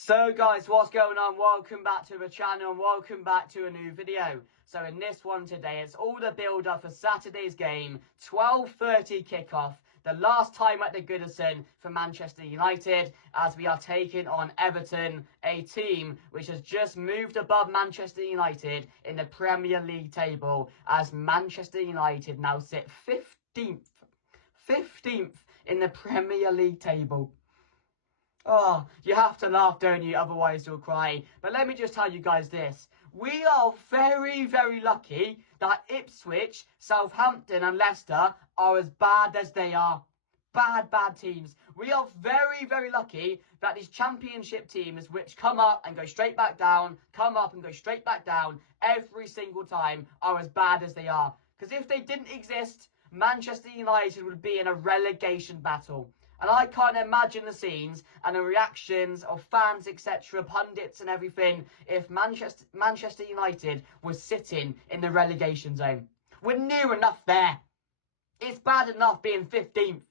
So guys, what's going on? Welcome back to the channel and welcome back to a new video. So in this one today, it's all the build up for Saturday's game, 12:30 kickoff, the last time at the Goodison for Manchester United, as we are taking on Everton, a team which has just moved above Manchester United in the Premier League table, as Manchester United now sit 15th in the Premier League table. Oh, you have to laugh, don't you? Otherwise you'll cry. But let me just tell you guys this. We are very, very lucky that Ipswich, Southampton and Leicester are as bad as they are. Bad teams. We are very, very lucky that these championship teams, which come up and go straight back down, come up and go straight back down every single time, are as bad as they are. Because if they didn't exist, Manchester United would be in a relegation battle. And I can't imagine the scenes and the reactions of fans, etc., pundits and everything, if Manchester United was sitting in the relegation zone. We're near enough there. It's bad enough being 15th.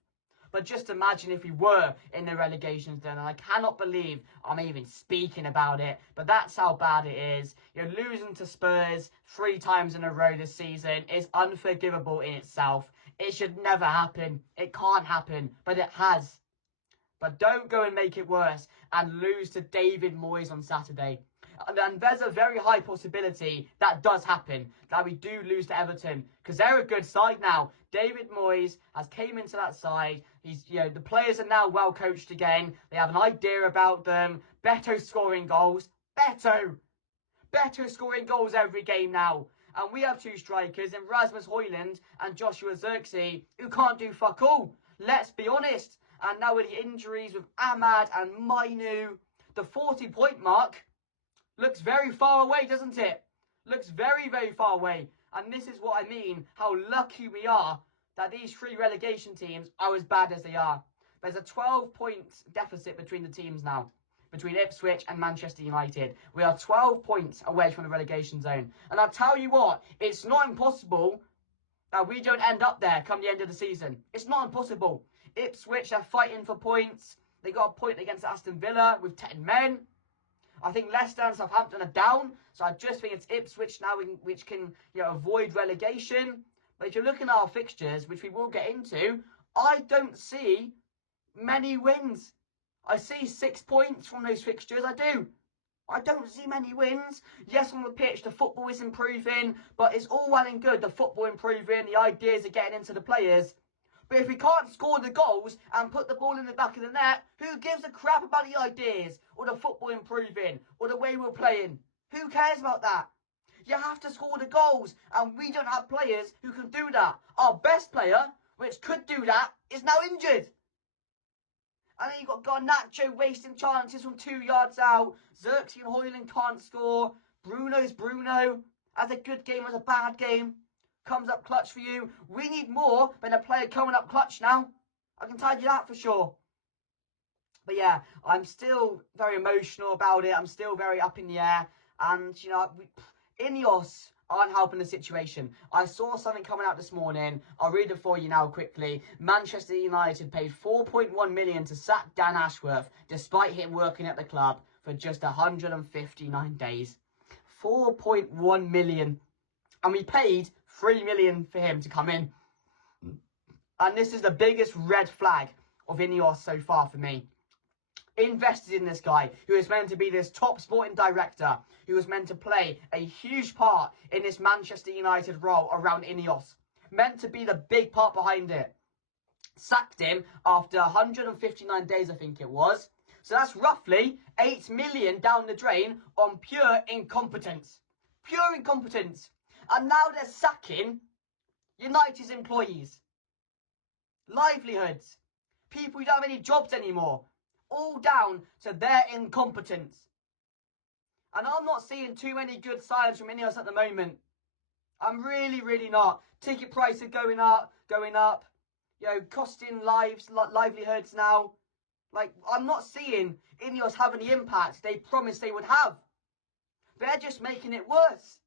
But just imagine if we were in the relegation zone. And I cannot believe I'm even speaking about it. But that's how bad it is. You're losing to Spurs 3 times in a row this season is unforgivable in itself. It should never happen. It can't happen, but it has. But don't go and make it worse and lose to David Moyes on Saturday. And there's a very high possibility that does happen, that we do lose to Everton, because they're a good side now. David Moyes has came into that side. The players are now well coached again. They have an idea about them. Beto scoring goals. Beto scoring goals every game now. And we have 2 strikers in Rasmus Højlund and Joshua Zirkzee who can't do fuck all. Let's be honest. And now with the injuries with Ahmad and Mainu, the 40-point mark looks very far away, doesn't it? Looks very, very far away. And this is what I mean, how lucky we are that these 3 relegation teams are as bad as they are. There's a 12-point deficit between the teams now. Between Ipswich and Manchester United. We are 12 points away from the relegation zone. And I'll tell you what, it's not impossible that we don't end up there come the end of the season. It's not impossible. Ipswich are fighting for points. They got a point against Aston Villa with 10 men. I think Leicester and Southampton are down. So I just think it's Ipswich now which can avoid relegation. But if you're looking at our fixtures, which we will get into, I don't see many wins. I see 6 points from those fixtures, I do. I don't see many wins. Yes, on the pitch, the football is improving, but it's all well and good, the football improving, the ideas are getting into the players. But if we can't score the goals and put the ball in the back of the net, who gives a crap about the ideas, or the football improving, or the way we're playing? Who cares about that? You have to score the goals, and we don't have players who can do that. Our best player, which could do that, is now injured. And then you've got Garnacho wasting chances from 2 yards out. Zirkzee and Højlund can't score. Bruno's Bruno. Has a good game, has a bad game. Comes up clutch for you. We need more than a player coming up clutch now. I can tell you that for sure. But yeah, I'm still very emotional about it. I'm still very up in the air. And, Ineos aren't helping the situation. I saw something coming out this morning. I'll read it for you now quickly. Manchester United paid 4.1 million to sack Dan Ashworth, despite him working at the club for just 159 days. 4.1 million. And we paid 3 million for him to come in. And this is the biggest red flag of Ineos so far for me. Invested in this guy who is meant to be this top sporting director, who was meant to play a huge part in this Manchester United role around Ineos, meant to be the big part behind it. Sacked him after 159 days, I think it was. So that's roughly 8 million down the drain on pure incompetence. Pure incompetence. And now they're sacking United's employees. Livelihoods. People who don't have any jobs anymore. All down to their incompetence. And I'm not seeing too many good signs from Ineos at the moment. I'm really not. Ticket prices going up. Costing livelihoods now. I'm not seeing Ineos having the impact they promised they would have. They're just making it worse.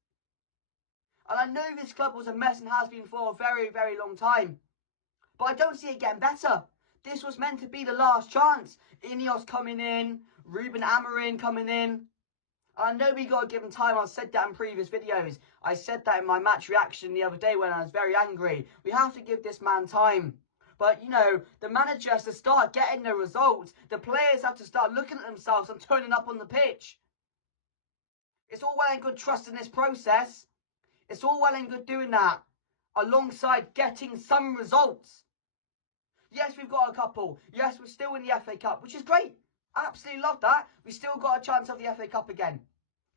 And I know this club was a mess and has been for a very, very long time. But I don't see it getting better. This was meant to be the last chance. Ineos coming in, Ruben Amorim coming in. I know we got to give him time. I've said that in previous videos. I said that in my match reaction the other day when I was very angry. We have to give this man time. But, you know, the manager has to start getting the results. The players have to start looking at themselves and turning up on the pitch. It's all well and good trusting this process. It's all well and good doing that alongside getting some results. Yes, we've got a couple. Yes, we're still in the FA Cup, which is great. Absolutely love that. We still got a chance of the FA Cup again.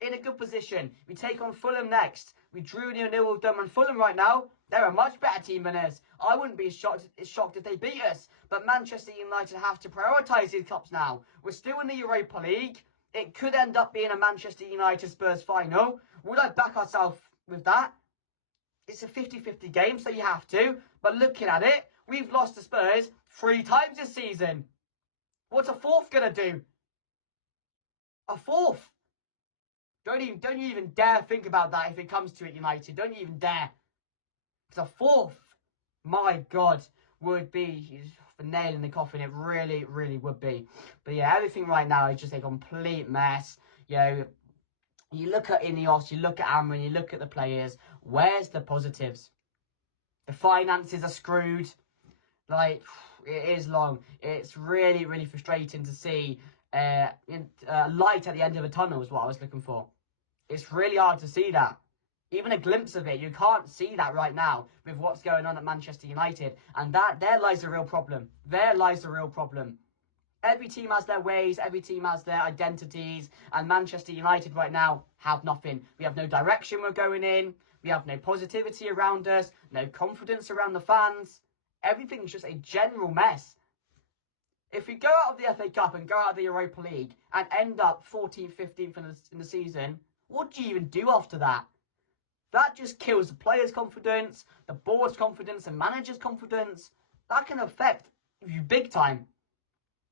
In a good position. We take on Fulham next. We drew 0-0 with them, and Fulham right now, they're a much better team than us. I wouldn't be shocked if they beat us. But Manchester United have to prioritise these cups now. We're still in the Europa League. It could end up being a Manchester United Spurs final. Would I back ourselves with that? It's a 50-50 game, so you have to. But looking at it, we've lost to Spurs 3 times this season. What's a fourth going to do? A fourth? Don't you even dare think about that if it comes to it, United. Don't you even dare. Because a fourth, my God, would be the nail in the coffin. It really, really would be. But yeah, everything right now is just a complete mess. You know, you look at Ineos, you look at Amorim, you look at the players. Where's the positives? The finances are screwed. Like, it is long. It's really, really frustrating to see light at the end of a tunnel is what I was looking for. It's really hard to see that. Even a glimpse of it. You can't see that right now with what's going on at Manchester United. And there lies the real problem. There lies the real problem. Every team has their ways. Every team has their identities. And Manchester United right now have nothing. We have no direction we're going in. We have no positivity around us. No confidence around the fans. Everything's just a general mess. If we go out of the FA Cup and go out of the Europa League and end up 14th, 15th in the season, what do you even do after that? That just kills the players' confidence, the board's confidence, the manager's confidence. That can affect you big time.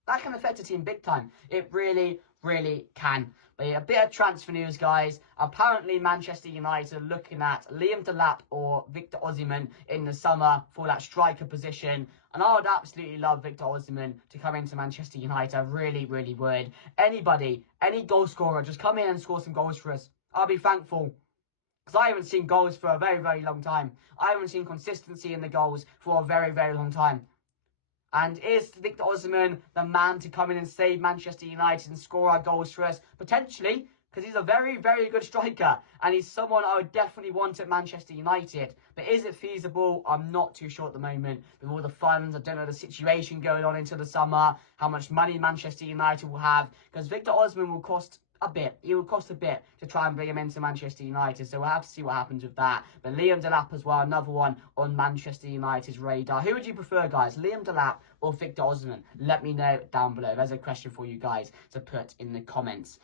That can affect a team big time. It really, really can. But yeah, a bit of transfer news, guys. Apparently, Manchester United are looking at Liam Delap or Victor Osimhen in the summer for that striker position. And I would absolutely love Victor Osimhen to come into Manchester United. I really, really would. Anybody, any goal scorer, just come in and score some goals for us. I'll be thankful. Because I haven't seen goals for a very, very long time. I haven't seen consistency in the goals for a very, very long time. And is Victor Osimhen the man to come in and save Manchester United and score our goals for us? Potentially, because he's a very, very good striker. And he's someone I would definitely want at Manchester United. But is it feasible? I'm not too sure at the moment. With all the funds, I don't know the situation going on into the summer. How much money Manchester United will have. Because Victor Osimhen will cost a bit. It will cost a bit to try and bring him into Manchester United. So we'll have to see what happens with that. But Liam Delap as well, another one on Manchester United's radar. Who would you prefer, guys? Liam Delap or Victor Osimhen? Let me know down below. There's a question for you guys to put in the comments.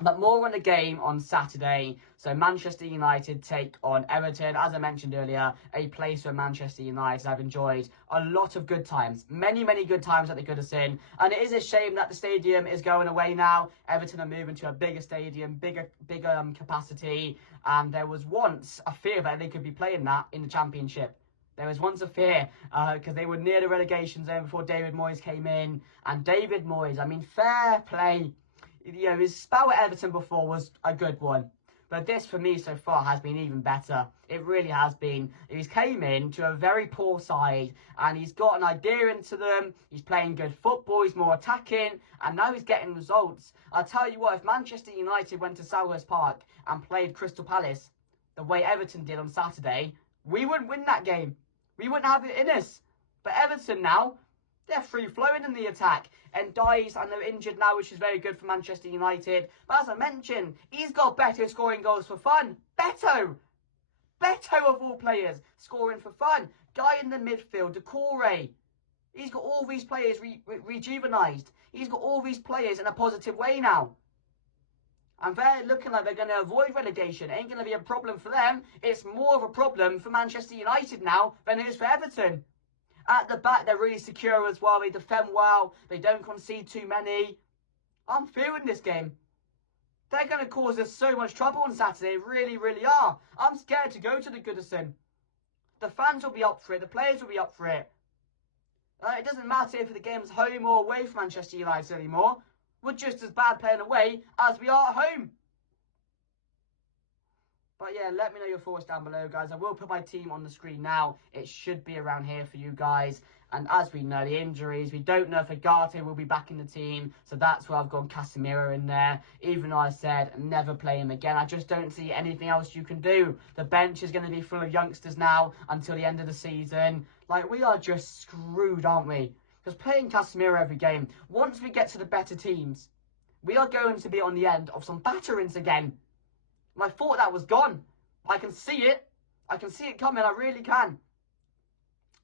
But more on the game on Saturday. So Manchester United take on Everton. As I mentioned earlier, a place where Manchester United have enjoyed a lot of good times. Many, many good times that they could have seen. And it is a shame that the stadium is going away now. Everton are moving to a bigger stadium, bigger capacity. And there was once a fear that they could be playing that in the Championship. There was once a fear because they were near the relegation zone before David Moyes came in. And David Moyes, I mean, fair play. You know, his spell at Everton before was a good one. But this, for me, so far, has been even better. It really has been. He's came in to a very poor side, and he's got an idea into them. He's playing good football. He's more attacking, and now he's getting results. I'll tell you what, if Manchester United went to Selhurst Park and played Crystal Palace the way Everton did on Saturday, we wouldn't win that game. We wouldn't have it in us. But Everton now, they're free-flowing in the attack. And Dice, and they're injured now, which is very good for Manchester United. But as I mentioned, he's got Beto scoring goals for fun. Beto of all players scoring for fun. Guy in the midfield, Decore. He's got all these players rejuvenised. He's got all these players in a positive way now. And they're looking like they're going to avoid relegation. It ain't going to be a problem for them. It's more of a problem for Manchester United now than it is for Everton. At the back, they're really secure as well. They defend well. They don't concede too many. I'm fearing this game. They're going to cause us so much trouble on Saturday. They really, really are. I'm scared to go to the Goodison. The fans will be up for it. The players will be up for it. It doesn't matter if the game's home or away from Manchester United anymore. We're just as bad playing away as we are at home. But yeah, let me know your thoughts down below, guys. I will put my team on the screen now. It should be around here for you guys. And as we know, the injuries, we don't know if Agate will be back in the team. So that's where I've gone Casemiro in there. Even though I said never play him again, I just don't see anything else you can do. The bench is going to be full of youngsters now until the end of the season. Like, we are just screwed, aren't we? Because playing Casemiro every game, once we get to the better teams, we are going to be on the end of some batterings again. And I thought that was gone. I can see it. I can see it coming. I really can.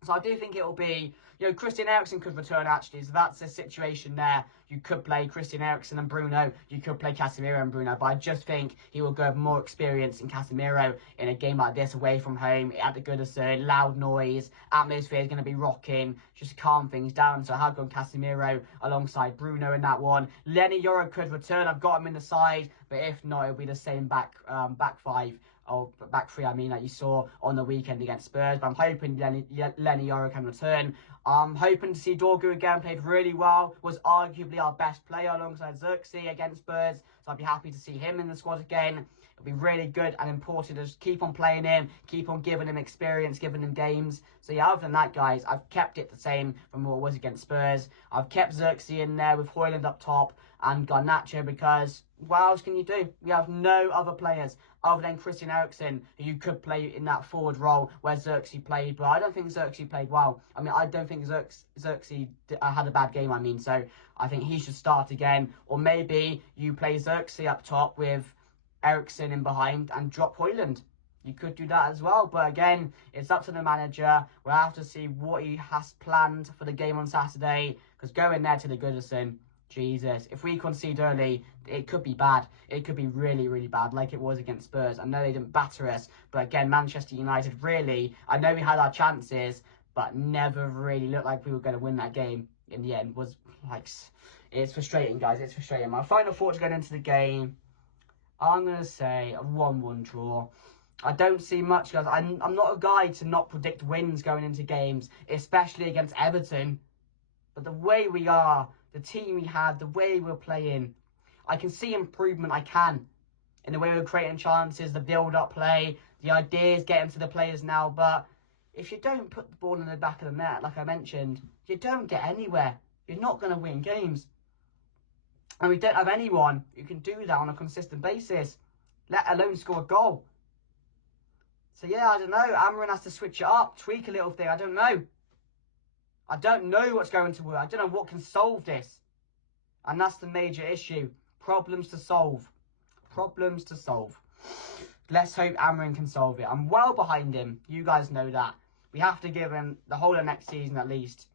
So I do think it will be, Christian Eriksen could return actually. So that's a situation there. You could play Christian Eriksen and Bruno. You could play Casemiro and Bruno. But I just think he will go with more experience in Casemiro in a game like this away from home at the Goodison. Loud noise. Atmosphere is going to be rocking. Just calm things down. So I have gone Casemiro alongside Bruno in that one. Lenny Yoro could return. I've got him in the side. But if not, it'll be the same back five. Or back three, that you saw on the weekend against Spurs. But I'm hoping Lenny Yoro can return. I'm hoping to see Dorgu again. Played really well. Was arguably our best player alongside Xerxes against Spurs. So I'd be happy to see him in the squad again. It'll be really good and important to just keep on playing him. Keep on giving him experience, giving him games. So yeah, other than that, guys, I've kept it the same from what it was against Spurs. I've kept Xerxes in there with Højlund up top and Garnacho because what else can you do? We have no other players other than Christian Eriksen who you could play in that forward role where Xerxes played. But I don't think Xerxes played well. I don't think Xerxes had a bad game, so I think he should start again. Or maybe you play Xerxes up top with Eriksen in behind and drop Højlund. You could do that as well. But again, it's up to the manager. We'll have to see what he has planned for the game on Saturday. Because going there to the Goodison, Jesus, if we concede early, it could be bad. It could be really, really bad, like it was against Spurs. I know they didn't batter us, but again, Manchester United really, I know we had our chances, but never really looked like we were going to win that game in the end. Was like, it's frustrating, guys. It's frustrating. My final thoughts going into the game, I'm going to say a 1-1 draw. I don't see much, guys. I'm not a guy to not predict wins going into games, especially against Everton. But the way we are, the team we had, the way we're playing, I can see improvement. I can. In the way we're creating chances, the build-up play, the ideas getting to the players now. But if you don't put the ball in the back of the net, like I mentioned, you don't get anywhere. You're not going to win games. And we don't have anyone who can do that on a consistent basis, let alone score a goal. So yeah, I don't know. Amarin has to switch it up, tweak a little thing. I don't know. I don't know what's going to work. I don't know what can solve this. And that's the major issue. Problems to solve. Problems to solve. Let's hope Amarin can solve it. I'm well behind him. You guys know that. We have to give him the whole of next season at least.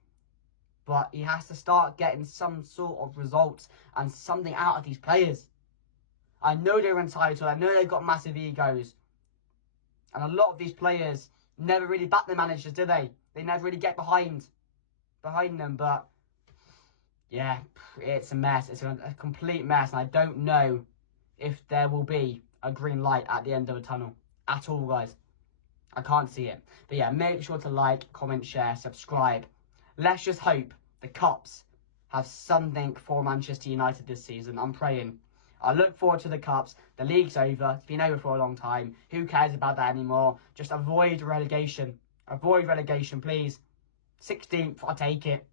But he has to start getting some sort of results and something out of these players. I know they're entitled. I know they've got massive egos. And a lot of these players never really back their managers, do they? They never really get behind them. But yeah, it's a mess. It's a complete mess. And I don't know if there will be a green light at the end of a tunnel at all, guys. I can't see it. But yeah, make sure to like, comment, share, subscribe. Let's just hope the Cups have something for Manchester United this season. I'm praying. I look forward to the Cups. The league's over. It's been over for a long time. Who cares about that anymore? Just avoid relegation. Avoid relegation, please. 16th, I'll take it.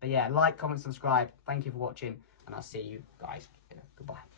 But yeah, like, comment, subscribe. Thank you for watching. And I'll see you guys later. Goodbye.